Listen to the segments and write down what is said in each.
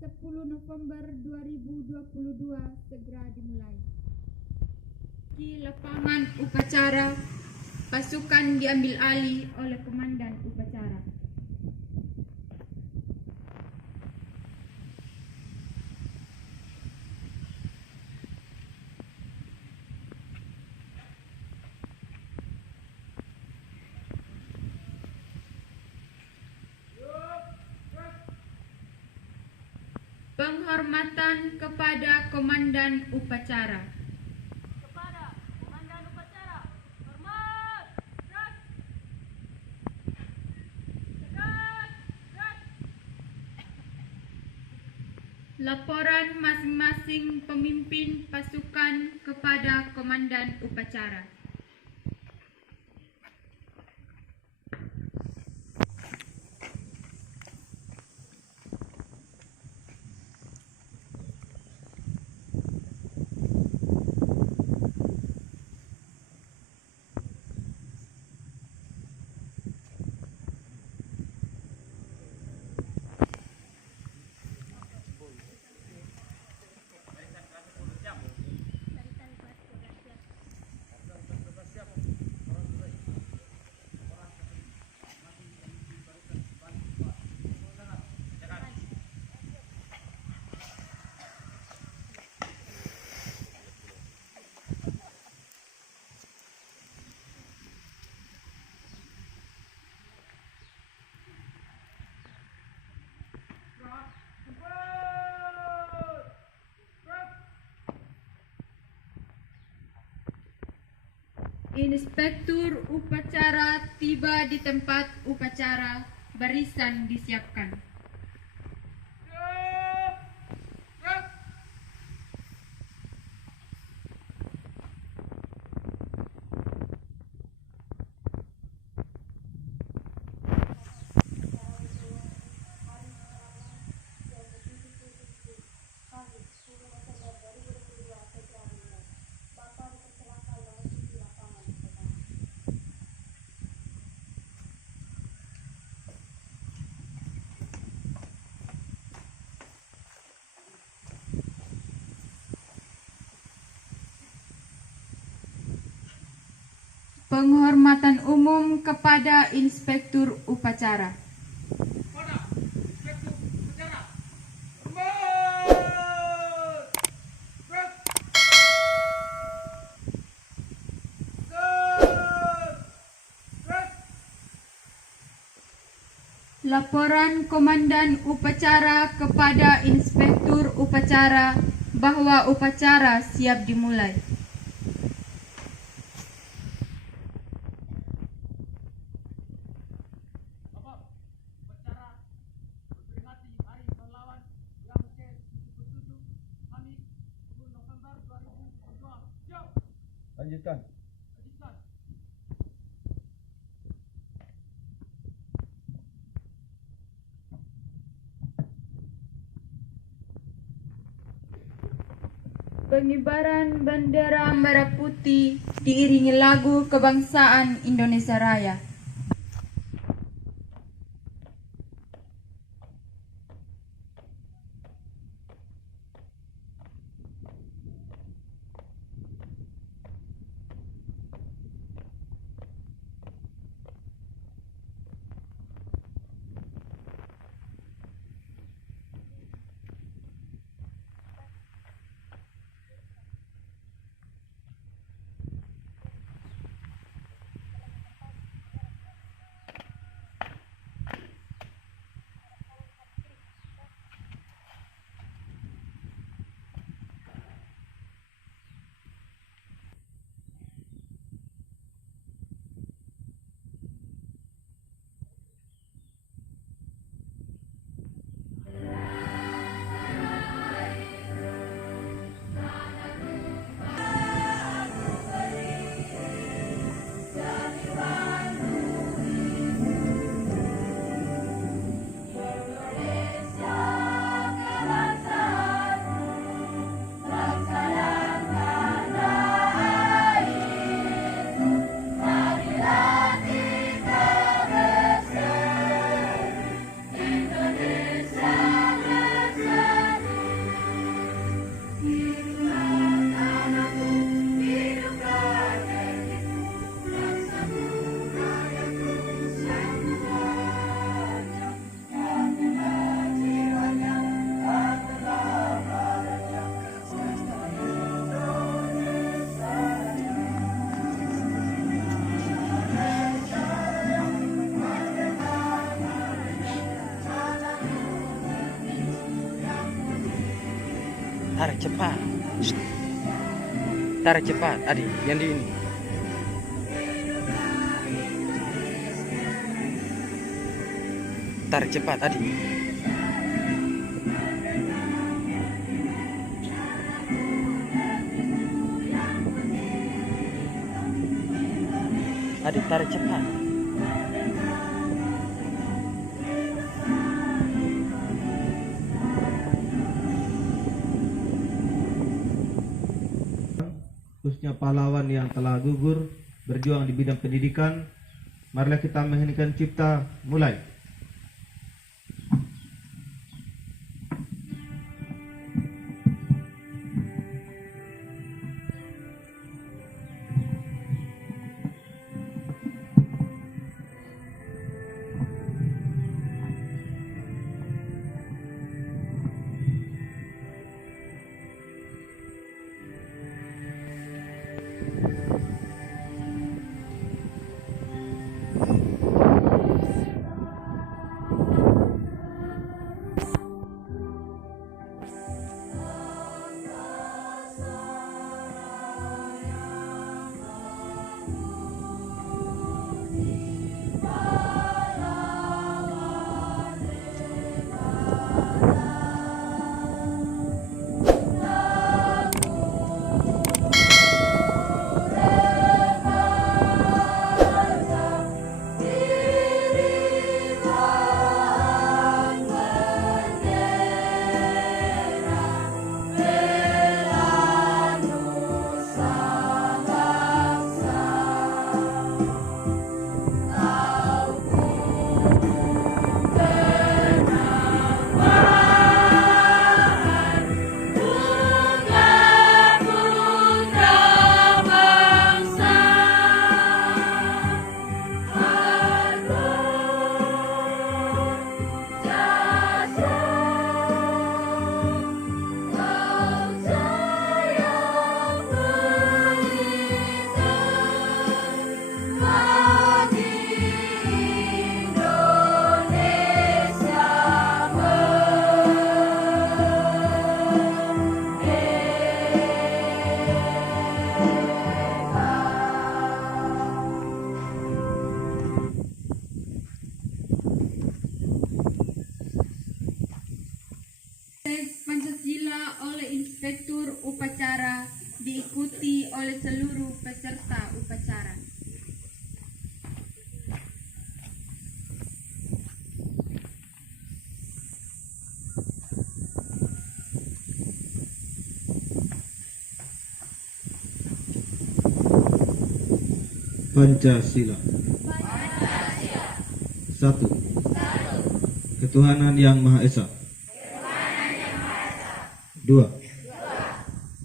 10 November 2022 segera dimulai. Di lapangan upacara, pasukan diambil alih oleh komandan upacara. Penghormatan kepada komandan upacara. Kepada komandan upacara, hormat, gerak, tegak, gerak. Laporan masing-masing pemimpin pasukan kepada komandan upacara. Inspektur upacara tiba di tempat upacara, barisan disiapkan. Penghormatan umum kepada Inspektur upacara. Kepada inspektur upacara, hormat, gerak, tegak, gerak. Laporan komandan upacara kepada Inspektur upacara bahwa upacara siap dimulai. Bapak, upacara memperingati Hari Pahlawan yang ke-77 Kamis 10 November 2022. Siap. Lanjutkan. Lanjutkan. Pengibaran bendera merah putih diiringi lagu kebangsaan Indonesia Raya. Tarik cepat. Tarik cepat, Adi, yang di ini. Tarik cepat, Adi. Adi, tarik cepat. Khususnya pahlawan yang telah gugur berjuang di bidang pendidikan. Marilah kita mengheningkan cipta, mulai. Teks Pancasila oleh Inspektur Upacara diikuti oleh seluruh peserta upacara. Pancasila. Satu. Ketuhanan yang Maha Esa. Dua.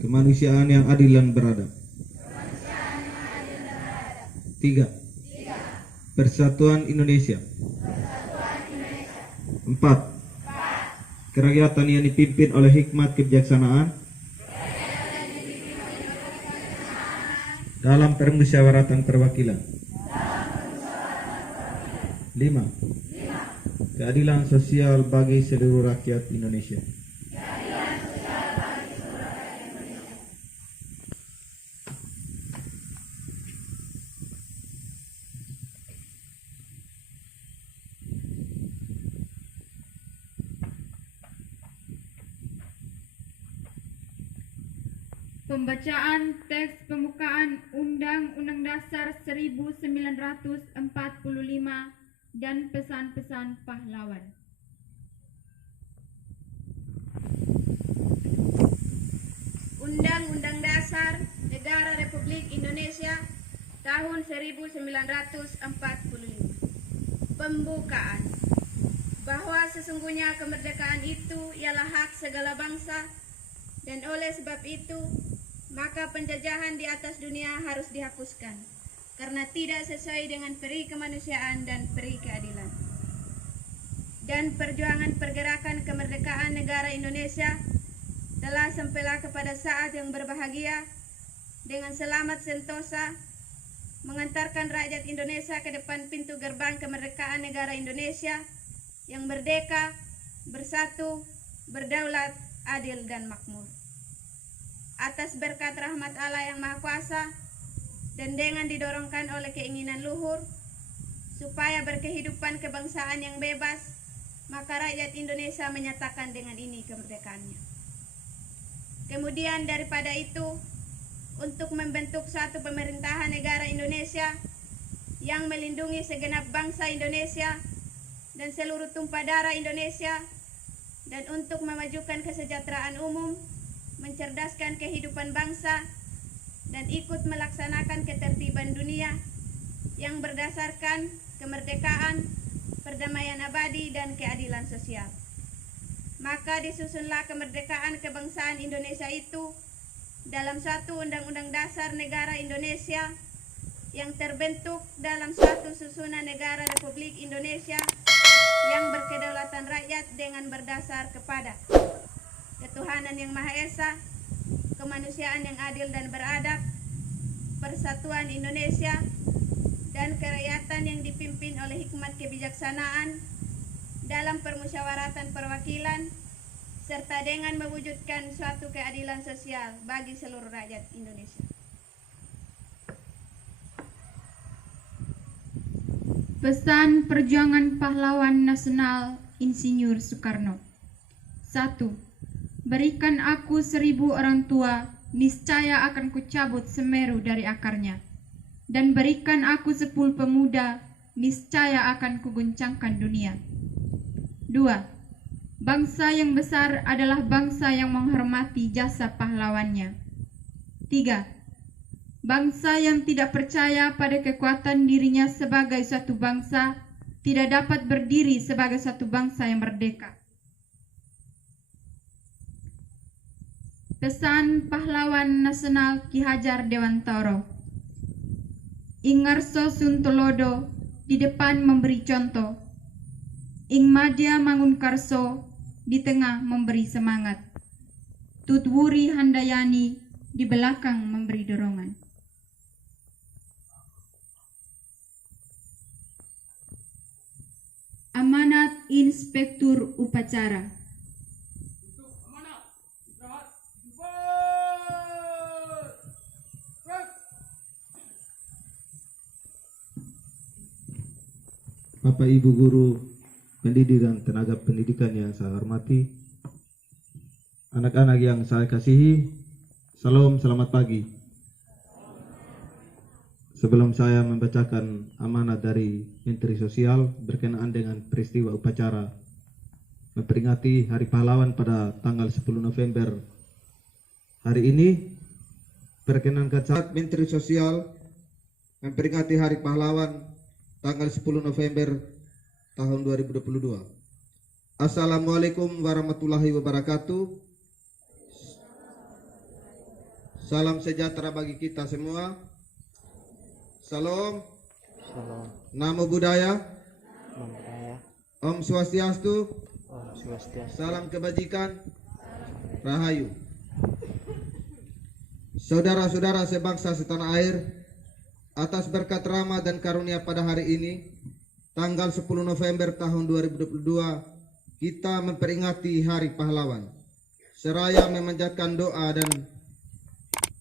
Kemanusiaan yang adil dan beradab. Tiga. Persatuan Indonesia. Empat. Kerakyatan yang dipimpin oleh hikmat kebijaksanaan dalam permusyawaratan perwakilan. 5. Keadilan sosial bagi seluruh rakyat Indonesia. Pembacaan teks pembukaan Undang-Undang Dasar 1945 dan pesan-pesan pahlawan. Undang-Undang Dasar Negara Republik Indonesia tahun 1945. Pembukaan. Bahwa sesungguhnya kemerdekaan itu ialah hak segala bangsa, dan oleh sebab itu maka penjajahan di atas dunia harus dihapuskan karena tidak sesuai dengan peri kemanusiaan dan peri keadilan. Dan perjuangan pergerakan kemerdekaan negara Indonesia telah sampailah kepada saat yang berbahagia dengan selamat sentosa mengantarkan rakyat Indonesia ke depan pintu gerbang kemerdekaan negara Indonesia yang merdeka, bersatu, berdaulat, adil dan makmur. atas berkat rahmat Allah yang Maha Kuasa dan dengan didorongkan oleh keinginan luhur supaya berkehidupan kebangsaan yang bebas, maka rakyat Indonesia menyatakan dengan ini kemerdekaannya. Kemudian daripada itu, untuk membentuk suatu pemerintahan negara Indonesia yang melindungi segenap bangsa Indonesia dan seluruh tumpah darah Indonesia, dan untuk memajukan kesejahteraan umum, mencerdaskan kehidupan bangsa, dan ikut melaksanakan ketertiban dunia yang berdasarkan kemerdekaan, perdamaian abadi, dan keadilan sosial. Maka disusunlah kemerdekaan kebangsaan Indonesia itu dalam suatu Undang-Undang Dasar Negara Indonesia yang terbentuk dalam suatu susunan negara Republik Indonesia yang berkedaulatan rakyat dengan berdasar kepada ketuhanan yang Maha Esa, kemanusiaan yang adil dan beradab, persatuan Indonesia, dan kerakyatan yang dipimpin oleh hikmat kebijaksanaan dalam permusyawaratan perwakilan, serta dengan mewujudkan suatu keadilan sosial bagi seluruh rakyat Indonesia. Pesan Perjuangan Pahlawan Nasional Insinyur Soekarno. 1. Berikan aku 1000 orang tua, niscaya akan kucabut Semeru dari akarnya. Dan berikan aku 10 pemuda, niscaya akan kuguncangkan dunia. 2. Bangsa yang besar adalah bangsa yang menghormati jasa pahlawannya. 3. Bangsa yang tidak percaya pada kekuatan dirinya sebagai suatu bangsa tidak dapat berdiri sebagai suatu bangsa yang merdeka. Pesan Pahlawan Nasional Ki Hajar Dewantara. Ing ngarso Suntolodo di depan memberi contoh, ing madya mangun karso di tengah memberi semangat, Tutwuri Handayani di belakang memberi dorongan. Amanat Inspektur Upacara. Untuk amanah, istirahat, jumpa. Bapak Ibu guru, pendidik dan tenaga pendidikan yang saya hormati, anak-anak yang saya kasihi, salam selamat pagi. Sebelum saya membacakan amanat dari Menteri Sosial berkenaan dengan peristiwa upacara memperingati Hari Pahlawan pada tanggal 10 November hari ini, perkenankan saat Menteri Sosial memperingati Hari Pahlawan tanggal 10 November tahun 2022. Assalamualaikum warahmatullahi wabarakatuh. Salam sejahtera bagi kita semua. Salam, Salam. Namo Buddhaya, Budaya. Om Swastiastu, Om Swastiastu. salam kebajikan, Rahayu. Saudara-saudara sebangsa setanah air, atas berkat rahmat dan karunia pada hari ini, tanggal 10 November tahun 2022, kita memperingati Hari Pahlawan. Seraya memanjatkan doa dan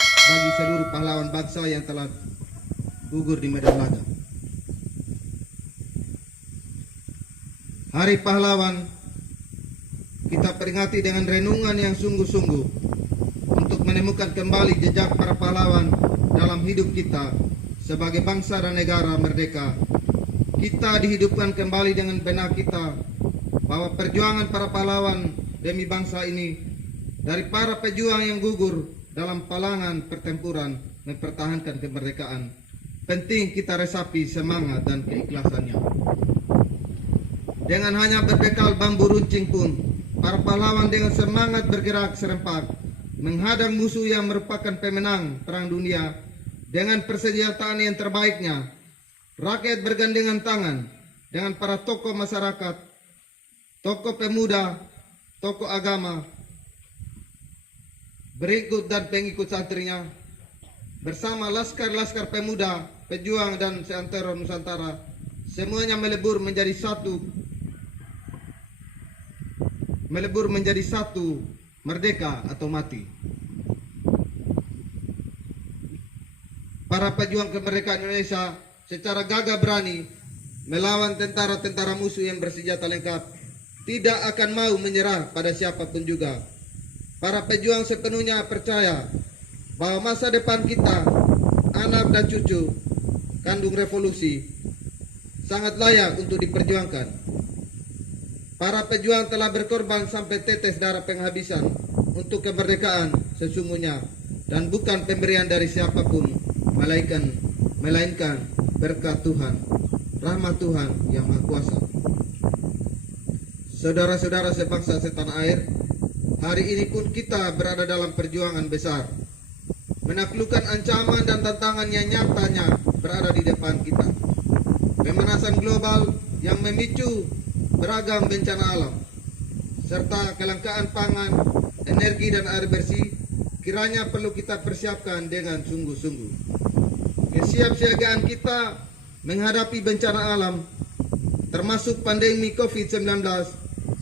bagi seluruh pahlawan bangsa yang telah gugur di medan laga. Hari Pahlawan kita peringati dengan renungan yang sungguh-sungguh untuk menemukan kembali jejak para pahlawan dalam hidup kita sebagai bangsa dan negara merdeka. Kita dihidupkan kembali dengan benak kita bahwa perjuangan para pahlawan demi bangsa ini, dari para pejuang yang gugur dalam palangan pertempuran mempertahankan kemerdekaan, penting kita resapi semangat dan keikhlasannya. Dengan hanya berbekal bambu runcing pun, para pahlawan dengan semangat bergerak serempak menghadang musuh yang merupakan pemenang perang dunia dengan persenjataan yang terbaiknya. Rakyat bergandengan tangan dengan para tokoh masyarakat, tokoh pemuda, tokoh agama, berikut dan pengikut santrinya, bersama laskar-laskar pemuda, pejuang dan seantero Nusantara, semuanya melebur menjadi satu, merdeka atau mati. para pejuang kemerdekaan Indonesia secara gagah berani melawan tentara-tentara musuh yang bersenjata lengkap, tidak akan mau menyerah pada siapapun juga. Para pejuang sepenuhnya percaya bahwa masa depan kita, anak dan cucu, kandung revolusi, sangat layak untuk diperjuangkan. Para pejuang telah berkorban sampai tetes darah penghabisan untuk kemerdekaan sesungguhnya, dan bukan pemberian dari siapapun, melainkan berkat Tuhan, rahmat Tuhan yang Maha Kuasa. Saudara-saudara sebangsa setanah air, hari ini pun kita berada dalam perjuangan besar, menaklukkan ancaman dan tantangan yang nyatanya berada di depan kita. Pemanasan global yang memicu beragam bencana alam, serta kelangkaan pangan, energi dan air bersih, kiranya perlu kita persiapkan dengan sungguh-sungguh. Kesiapsiagaan kita menghadapi bencana alam, termasuk pandemi COVID-19,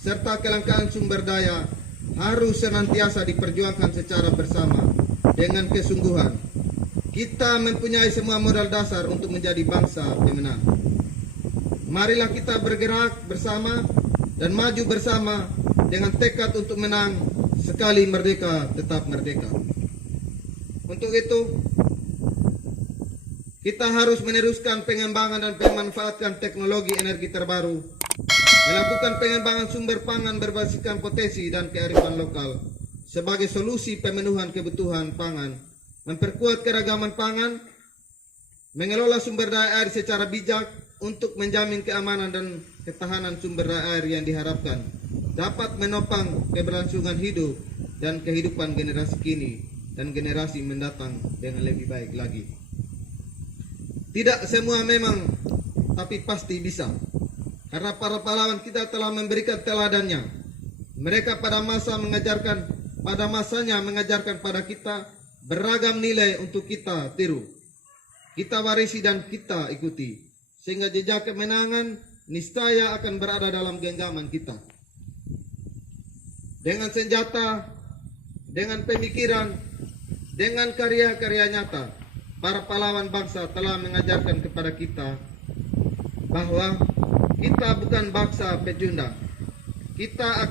serta kelangkaan sumber daya, harus senantiasa diperjuangkan secara bersama dengan kesungguhan. Kita mempunyai semua modal dasar untuk menjadi bangsa pemenang. Marilah kita bergerak bersama dan maju bersama dengan tekad untuk menang. Sekali merdeka, tetap merdeka. Untuk itu, kita harus meneruskan pengembangan dan pemanfaatkan teknologi energi terbaru, melakukan pengembangan sumber pangan berbasiskan potensi dan kearifan lokal sebagai solusi pemenuhan kebutuhan pangan, memperkuat keragaman pangan, mengelola sumber daya air secara bijak untuk menjamin keamanan dan ketahanan sumber daya air yang diharapkan dapat menopang keberlangsungan hidup dan kehidupan generasi kini dan generasi mendatang dengan lebih baik lagi. Tidak semua memang, tapi pasti bisa. Karena para pahlawan kita telah memberikan teladannya. Mereka pada masanya mengajarkan pada kita beragam nilai untuk kita tiru, kita warisi dan kita ikuti, sehingga jejak kemenangan niscaya akan berada dalam genggaman kita. Dengan senjata, dengan pemikiran, dengan karya-karya nyata, para pahlawan bangsa telah mengajarkan kepada kita bahwa kita bukan bangsa pecundang. Kita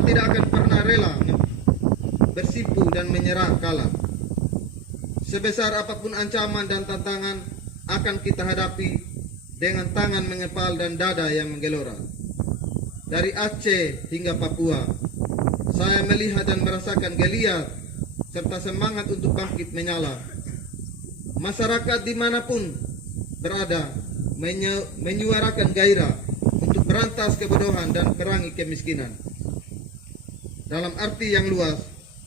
tidak akan pernah rela bersimpu dan menyerah kalah. Sebesar apapun ancaman dan tantangan akan kita hadapi dengan tangan mengepal dan dada yang menggelora. Dari Aceh hingga Papua, saya melihat dan merasakan geliat serta semangat untuk bangkit menyala. Masyarakat dimanapun berada menyuarakan gairah untuk berantas kebodohan dan perangi kemiskinan. Dalam arti yang luas,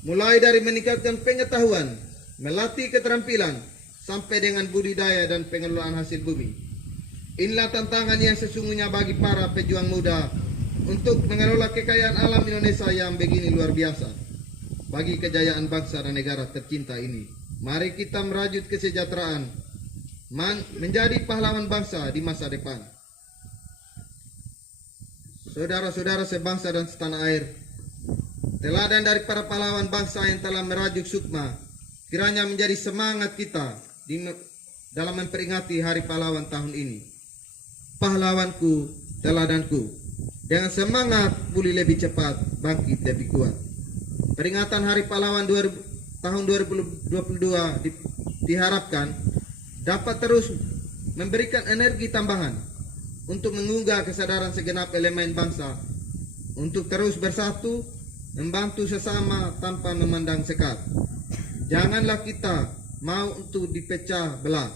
mulai dari meningkatkan pengetahuan, melatih keterampilan, sampai dengan budidaya dan pengelolaan hasil bumi. Inilah tantangan yang sesungguhnya bagi para pejuang muda untuk mengelola kekayaan alam Indonesia yang begini luar biasa. Bagi kejayaan bangsa dan negara tercinta ini, mari kita merajut kesejahteraan, menjadi pahlawan bangsa di masa depan. Saudara-saudara sebangsa dan setanah air, teladan dari para pahlawan bangsa yang telah merajuk sukma kiranya menjadi semangat kita dalam memperingati Hari Pahlawan tahun ini. Pahlawanku, teladanku, dengan semangat pulih lebih cepat, bangkit lebih kuat. Peringatan Hari Pahlawan tahun 2022 diharapkan dapat terus memberikan energi tambahan untuk mengunggah kesadaran segenap elemen bangsa untuk terus bersatu, membantu sesama tanpa memandang sekat. Janganlah kita mau untuk dipecah belah.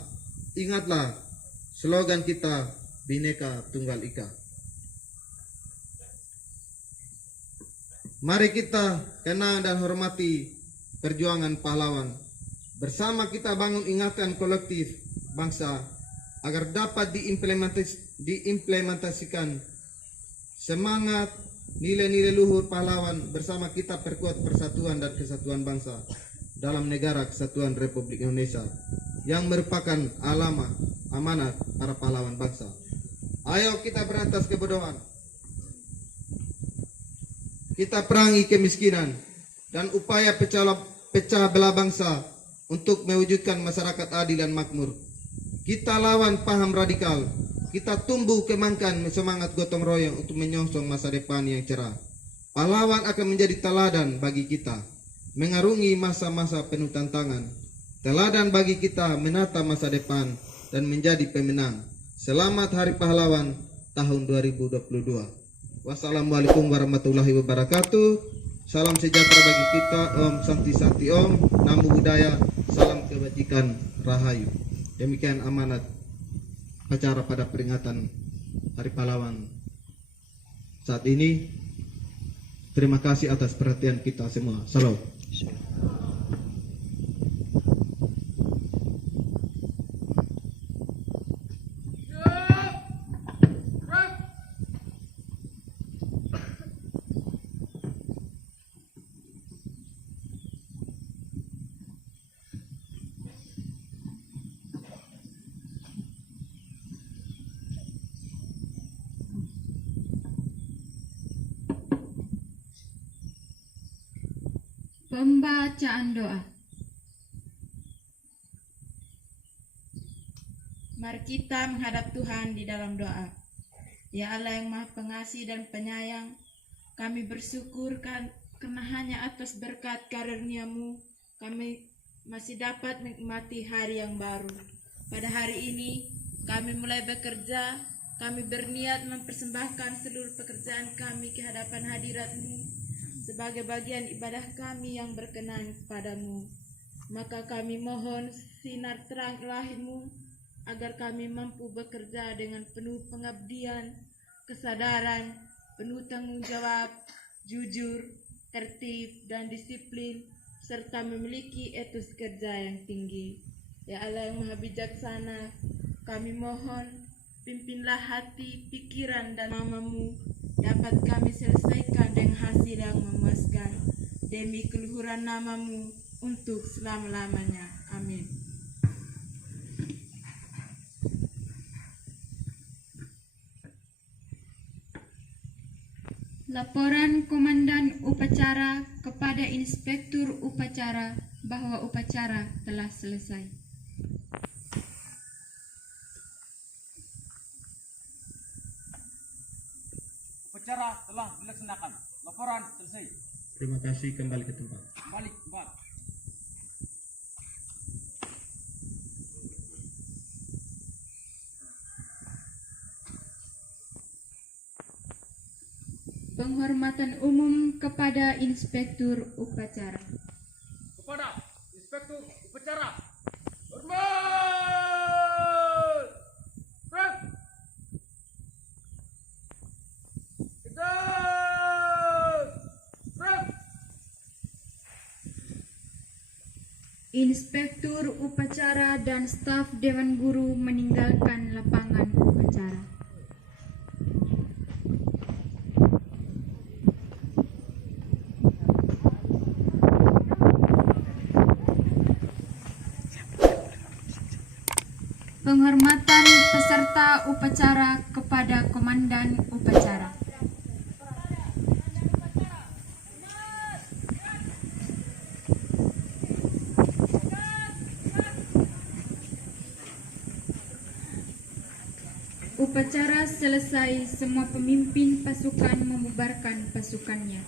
Ingatlah slogan kita, Bhinneka Tunggal Ika. Mari kita kenang dan hormati perjuangan pahlawan. Bersama kita bangun ingatan kolektif bangsa agar dapat diimplementasikan semangat nilai-nilai luhur pahlawan. Bersama kita perkuat persatuan dan kesatuan bangsa dalam negara kesatuan Republik Indonesia yang merupakan amanat para pahlawan bangsa. Ayo kita berantas kebodohan, kita perangi kemiskinan dan upaya pecah belah bangsa untuk mewujudkan masyarakat adil dan makmur. Kita lawan paham radikal. Kita tumbuh kembangkan semangat gotong royong untuk menyongsong masa depan yang cerah. Pahlawan akan menjadi teladan bagi kita, mengarungi masa-masa penuh tantangan. Teladan bagi kita menata masa depan dan menjadi pemenang. Selamat Hari Pahlawan tahun 2022. Wassalamualaikum warahmatullahi wabarakatuh. Salam sejahtera bagi kita. Om Santi Santi Om. Namo Buddhaya. Salam kebajikan. Rahayu. Demikian amanat acara pada peringatan Hari Pahlawan saat ini. Terima kasih atas perhatian kita semua. Salam. Pembacaan doa. Mari kita menghadap Tuhan di dalam doa. Ya Allah yang Maha Pengasih dan Penyayang, kami bersyukur karena hanya atas berkat karunia-Mu kami masih dapat menikmati hari yang baru. Pada hari ini kami mulai bekerja. Kami berniat mempersembahkan seluruh pekerjaan kami ke hadapan hadirat-Mu sebagai bagian ibadah kami yang berkenan kepadamu. Maka kami mohon sinar terang ilahi-Mu agar kami mampu bekerja dengan penuh pengabdian, kesadaran, penuh tanggung jawab, jujur, tertib dan disiplin, serta memiliki etos kerja yang tinggi. Ya Allah yang Maha Bijaksana, kami mohon pimpinlah hati, pikiran dan nama-Mu dapat kami selesaikan dengan hasil yang memuaskan demi keluhuran nama-Mu untuk selama-lamanya. Amin. Laporan Komandan Upacara kepada Inspektur Upacara bahwa upacara telah selesai. Upacara telah dilaksanakan. Laporan selesai. Terima kasih, kembali ke tempat. Balik tempat. Penghormatan umum kepada Inspektur Upacara. Kepada Inspektur Upacara. Hormat. Rem. Tegak. Rem. Inspektur Upacara dan staf Dewan Guru meninggalkan lapangan upacara. Penghormatan peserta upacara kepada Komandan Upacara. Upacara selesai, semua pemimpin pasukan membubarkan pasukannya.